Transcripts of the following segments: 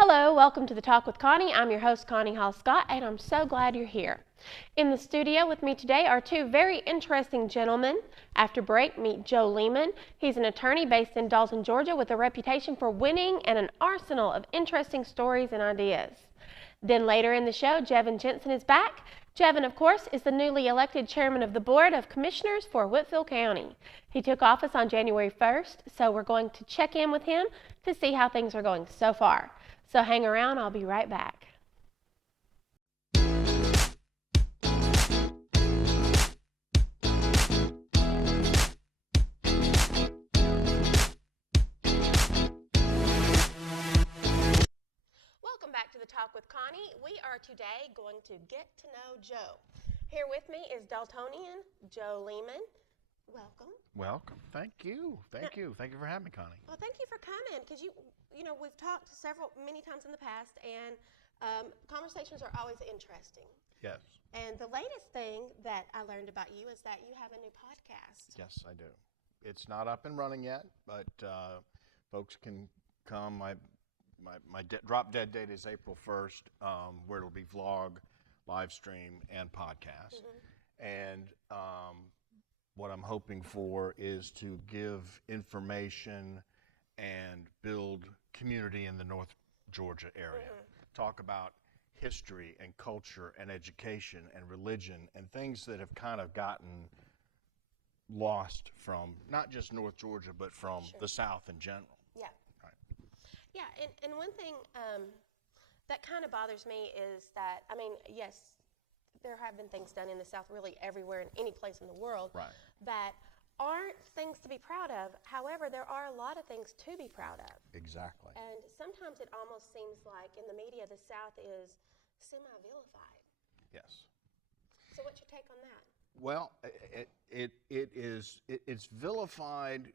Hello, welcome to the Talk with Connie. I'm your host, Connie Hall Scott, and I'm so glad you're here. In the studio with me today are two very interesting gentlemen. After break, meet Joe Leman. He's an attorney based in Dalton, Georgia, with a reputation for winning and an arsenal of interesting stories and ideas. Then later in the show, Jevin Jensen is back. Jevin, of course, is the newly elected chairman of the Board of Commissioners for Whitfield County. He took office on January 1st, so we're going to check in with him to see how things are going so far. So hang around, I'll be right back. Welcome back to the Talk with Connie. We are today going to get to know Joe. Here with me is Daltonian Joe Leman. Welcome. Welcome. Thank you. Thank you for having me, Connie. Well, thank you for coming because we've talked many times in the past, and conversations are always interesting. Yes. And the latest thing that I learned about you is that you have a new podcast. Yes, I do. It's not up and running yet, but folks can come. My drop dead date is April 1st, where it'll be vlog, live stream, and podcast. And what I'm hoping for is to give information and build community in the North Georgia area. Talk about history and culture and education and religion and things that have kind of gotten lost from not just North Georgia, but from the South in general. Yeah. Right. Yeah, and one thing that kind of bothers me is that, yes, there have been things done in the South really everywhere in any place in the world that aren't things to be proud of. However, there are a lot of things to be proud of. Exactly. And sometimes it almost seems like in the media the South is semi-vilified. Yes. So what's your take on that? Well, it's vilified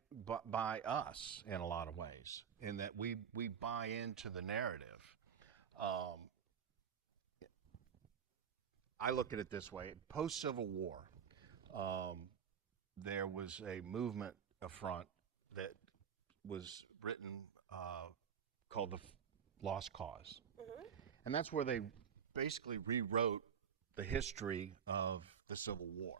by us in a lot of ways, in that we buy into the narrative. I look at it this way: post-Civil War, there was a movement, a front that was written called the Lost Cause, and that's where they basically rewrote the history of the Civil War.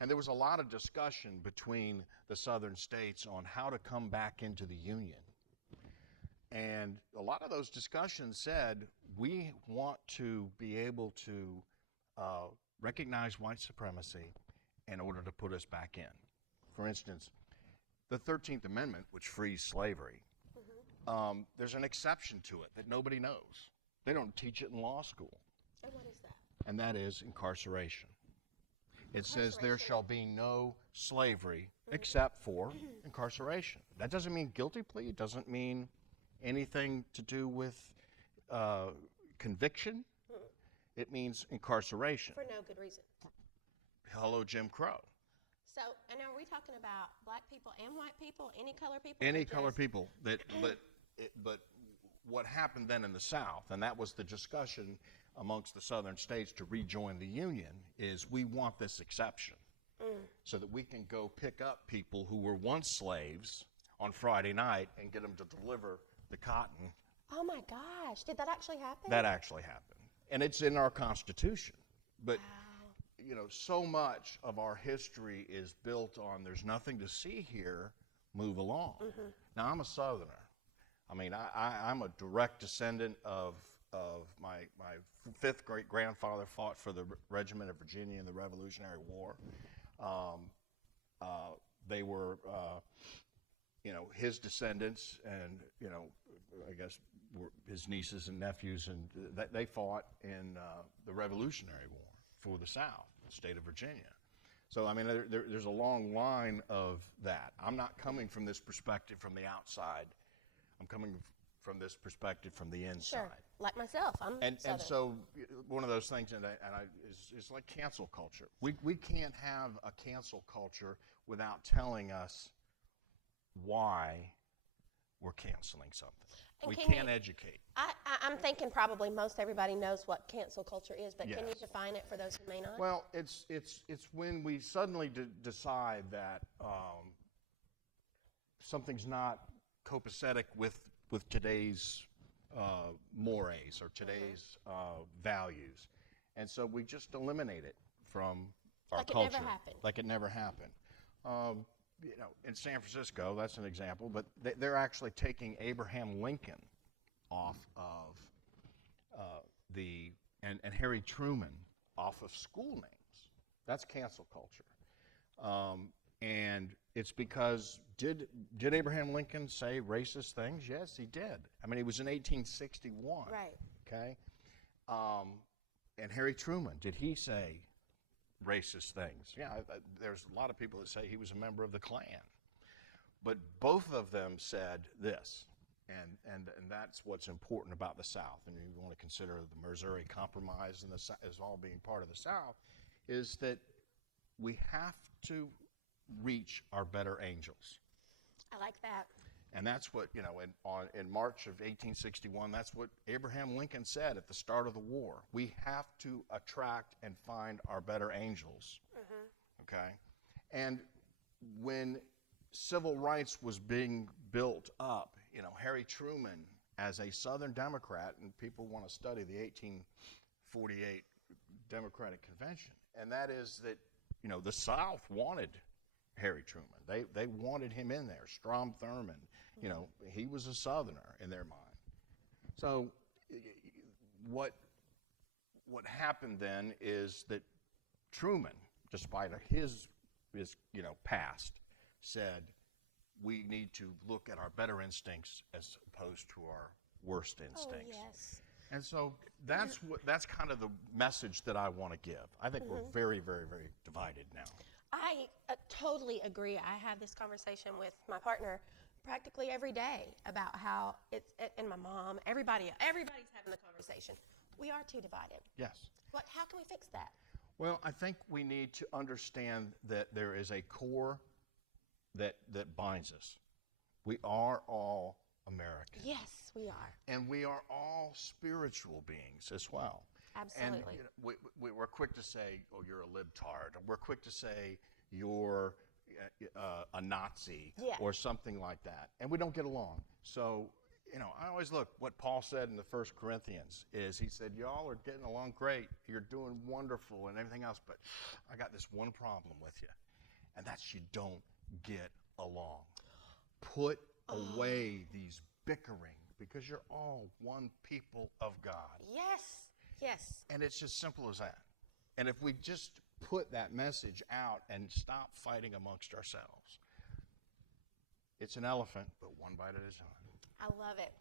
And there was a lot of discussion between the southern states on how to come back into the Union. And a lot of those discussions said, we want to be able to recognize white supremacy in order to put us back in. For instance, the 13th Amendment, which frees slavery, there's an exception to it that nobody knows. They don't teach it in law school. And what is that? And that is incarceration. It says there shall be no slavery except for incarceration. That doesn't mean guilty plea. It doesn't mean anything to do with conviction. It means incarceration. For no good reason. Hello, Jim Crow. So, and are we talking about black people and white people, any color people? Any color people. But what happened then in the South, and that was the discussion amongst the southern states to rejoin the Union, is we want this exception so that we can go pick up people who were once slaves on Friday night and get them to deliver the cotton. Oh my gosh, did that actually happen? That actually happened. And it's in our Constitution. But, so much of our history is built on there's nothing to see here, move along. Now, I'm a Southerner. I'm a direct descendant of my fifth great grandfather fought for the Regiment of Virginia in the Revolutionary War. They were, his descendants, and I guess were his nieces and nephews, and they fought in the Revolutionary War for the South, the state of Virginia. So there's a long line of that. I'm not coming from this perspective from the outside. I'm coming from this perspective from the inside. Sure, like myself, I'm and Southern. So one of those things, is like cancel culture. We can't have a cancel culture without telling us why we're canceling something. And we can't educate. I'm thinking probably most everybody knows what cancel culture is, but Yes. Can you define it for those who may not? Well, it's when we suddenly decide that something's not copacetic with today's mores or today's values. And so we just eliminate it from our Like it culture. never happened. Like it never happened. In San Francisco, that's an example, but they're actually taking Abraham Lincoln off of and Harry Truman off of school names. That's cancel culture. And it's because, did Abraham Lincoln say racist things? Yes, he did. I mean, he was in 1861. Right. Okay? And Harry Truman, did he say racist things? Yeah, there's a lot of people that say he was a member of the Klan. But both of them said this, and that's what's important about the South. And you want to consider the Missouri Compromise and as all being part of the South, is that we have to reach our better angels. I like that. And that's what, in March of 1861, that's what Abraham Lincoln said at the start of the war. We have to attract and find our better angels. Okay? And when civil rights was being built up, Harry Truman, as a Southern Democrat, and people want to study the 1848 Democratic Convention, and that is that, the South wanted Harry Truman. They wanted him in there. Strom Thurmond, he was a Southerner in their mind. So what happened then is that Truman, despite his past, said we need to look at our better instincts as opposed to our worst instincts. Oh, yes. And so that's kind of the message that I want to give. I think we're very, very, very divided now. I totally agree. I have this conversation with my partner practically every day about how and my mom, everybody's having the conversation. We are too divided. Yes. How can we fix that? Well, I think we need to understand that there is a core that binds us. We are all American. Yes, we are. And we are all spiritual beings as well. Absolutely. And we're quick to say, oh, you're a libtard. We're quick to say you're a Nazi or something like that. And we don't get along. So, I always look, what Paul said in the 1 Corinthians is, he said, y'all are getting along great. You're doing wonderful and everything else, but I got this one problem with you, and that's you don't get along. Put away these bickering, because you're all one people of God. Yes, yes. And it's as simple as that. And if we just put that message out and stop fighting amongst ourselves, it's an elephant, but one bite at a time. I love it.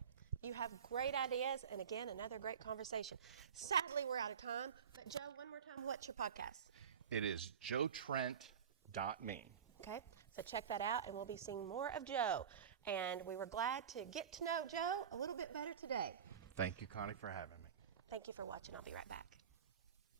You have great ideas, and again, another great conversation. Sadly, we're out of time, but Joe, one more time, what's your podcast? It is joetrent.me. Okay, so check that out, and we'll be seeing more of Joe. And we were glad to get to know Joe a little bit better today. Thank you, Connie, for having me. Thank you for watching. I'll be right back.